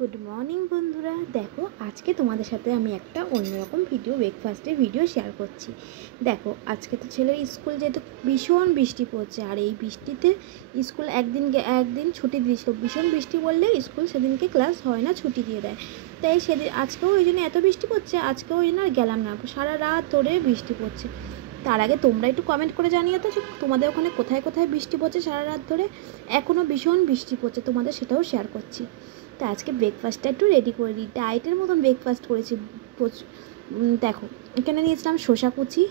Good morning বন্ধুরা, দেখো আজকে তোমাদের সাথে আমি একটা অন্যরকম ব্রেকফাস্টের ভিডিও শেয়ার করছি। দেখো আজকে তো ছেলের স্কুল যেহেতু ভীষণ বৃষ্টি পড়ছে, আর এই বৃষ্টিতে স্কুল একদিন ছুটি দিয়েছিল। ভীষণ বৃষ্টি বললে স্কুল সেদিনকে ক্লাস হয় না, ছুটি দিয়ে দেয়। তাই সেদিন আজকেও ওই জন্য এত বৃষ্টি পড়ছে, আজকেও ওই জন্য আর গেলাম না। সারা রাত ধরে বৃষ্টি পড়ছে। তার আগে তোমরা একটু কমেন্ট করে জানিও তো যে তোমাদের ওখানে কোথায় কোথায় বৃষ্টি পড়ছে সারা রাত ধরে। এখনও ভীষণ বৃষ্টি পড়ছে, তোমাদের সেটাও শেয়ার করছি। তা আজকে ব্রেকফাস্টটা একটু রেডি করে দিই, ডায়েটের মতন ব্রেকফাস্ট করেছি। দেখো এখানে নিয়েছিলাম শসা কুচি,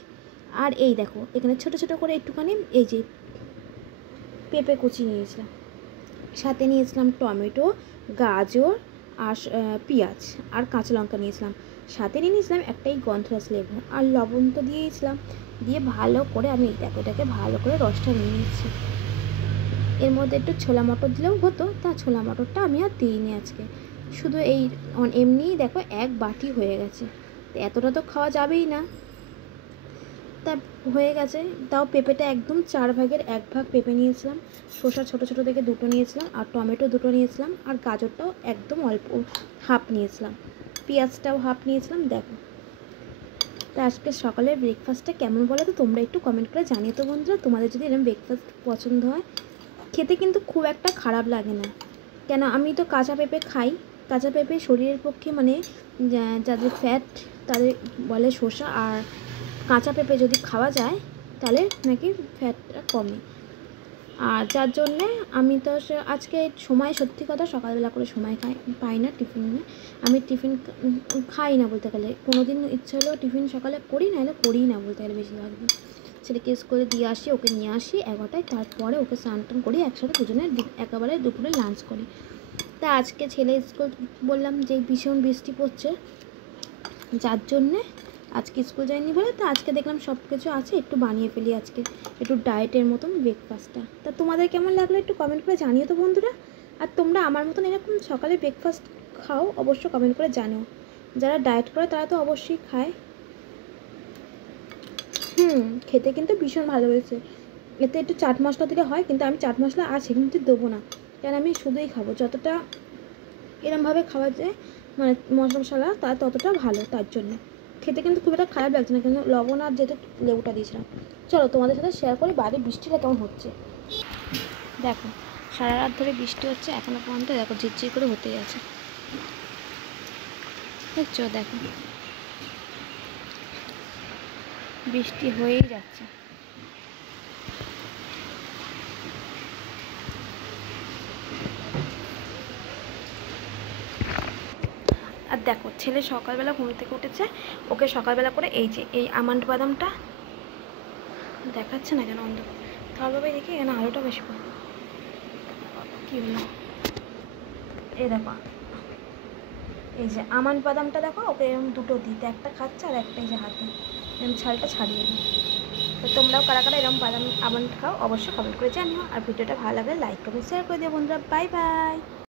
আর এই দেখো এখানে ছোটো ছোটো করে একটুখানি এই যে পেঁপে কুচি নিয়েছিলাম, সাথে নিয়েছিলাম টমেটো, গাজর আর পেঁয়াজ আর কাঁচা লঙ্কা নিয়েছিলাম। সাথে নিয়েছিলাম একটাই গন্ধরাজ লেবু আর লবণ তো দিয়েছিলাম। দিয়ে ভালো করে আমি দেখো এটাকে ভালো করে রসটা নিয়ে নিচ্ছি। এর মধ্যে একটু ছোলা মটর দিলেও হতো, তা ছোলা মটরটা আমি আর দিইনি আজকে। শুধু এই এমনিই দেখো এক বাটি হয়ে গেছে। এতটা তো খাওয়া যাবেই না, তা হয়ে গেছে। তাও পেঁপেটা একদম 4 ভাগের 1 ভাগ পেঁপে নিয়েছিলাম, শসা ছোটো ছোটো থেকে 2টো নিয়েছিলাম, আর টমেটো 2টো নিয়েছিলাম, আর গাজরটাও একদম অল্প হাফ নিয়েছিলাম, পেঁয়াজটাও হাফ নিয়েছিলাম। দেখো তা আজকে সকালের ব্রেকফাস্টটা কেমন বলো তো তোমরা একটু কমেন্ট করে জানিয়ে তো বন্ধুরা। তোমাদের যদি এরকম ব্রেকফাস্ট পছন্দ হয়, খেতে কিন্তু খুব একটা খারাপ লাগে না। কেন আমি তো কাঁচা পেঁপে খাই। কাঁচা পেঁপে শরীরের পক্ষে মানে যাদের ফ্যাট তাদের বলে শসা আর কাঁচা পেঁপে যদি খাওয়া যায় তাহলে নাকি ফ্যাটটা কমে। আর যার জন্যে আমি তো আজকে সময়, সত্যি কথা সকালবেলা করে সময় পাই না টিফিনে। আমি টিফিন খাই না বলতে গেলে, কোনো দিন ইচ্ছে হলেও টিফিন সকালে করি, না হলে করি না বলতে গেলে বেশিরভাগদিন। ছেলেকে স্কুলে দিয়ে আসি, ওকে নিয়ে আসি 11টায়, তারপরে ওকে স্নান টান করি, একসাথে দুজনে একেবারে দুপুরে লাঞ্চ করি। তা আজকে ছেলে স্কুল বললাম যে ভীষণ বৃষ্টি পড়ছে, যার জন্যে আজকে স্কুল যায়নি বলে, তা আজকে দেখলাম সব কিছু আছে, একটু বানিয়ে ফেলি আজকে একটু ডায়েটের মতন ব্রেকফাস্টটা। তা তোমাদের কেমন লাগলো একটু কমেন্ট করে জানিও তো বন্ধুরা। আর তোমরা আমার মতন এরকম সকালে ব্রেকফাস্ট খাও অবশ্য কমেন্ট করে জানিও। যারা ডায়েট করে তারা তো অবশ্যই খায়। খেতে কিন্তু ভীষণ ভালো হয়েছে। এতে একটু চাট মশলা দিলে হয়, কিন্তু আমি চাট মশলা আছে কিন্তু দেবো না, কারণ আমি শুধুই খাবো। যতটা এরমভাবে খাওয়া যায় মানে মশলা তার ততটা ভালো, তার জন্য খেতে কিন্তু খুব একটা খারাপ লাগছে না, কিন্তু লবণ আর যেটা লেবুটা দিয়েছিলাম। চলো তোমাদের সাথে শেয়ার করি বাইরে বৃষ্টিটা কেমন হচ্ছে। দেখো সারা রাত ধরে বৃষ্টি হচ্ছে, এখনো পর্যন্ত দেখো ঝিরঝির করে হতেই আছে, দেখছো? দেখো বৃষ্টি হয়েই যাচ্ছে। আর দেখো ছেলে সকালবেলা ঘুম থেকে উঠেছে, ওকে সকালবেলা করে এই যে এই আমন্ড বাদামটা দেখাচ্ছে না কেন অন্ধ, তাহলে দেখি এখানে আলোটা বেশি করে কী হলো। এই দেখো এই যে আমন্ড বাদামটা দেখো, ওকে এরকম দুটো দিতে, একটা খাচ্ছে আর একটা এই যে হাতে এরকম ছালটা ছাড়িয়ে দিই। তো তোমরাও কারা কারা এরকম বাদাম আমন্ড খাও অবশ্যই কমেন্ট করে জানিও। আর ভিডিওটা ভালো লাগলে লাইক কমেন্ট শেয়ার করে দিও বন্ধুরা। Bye bye.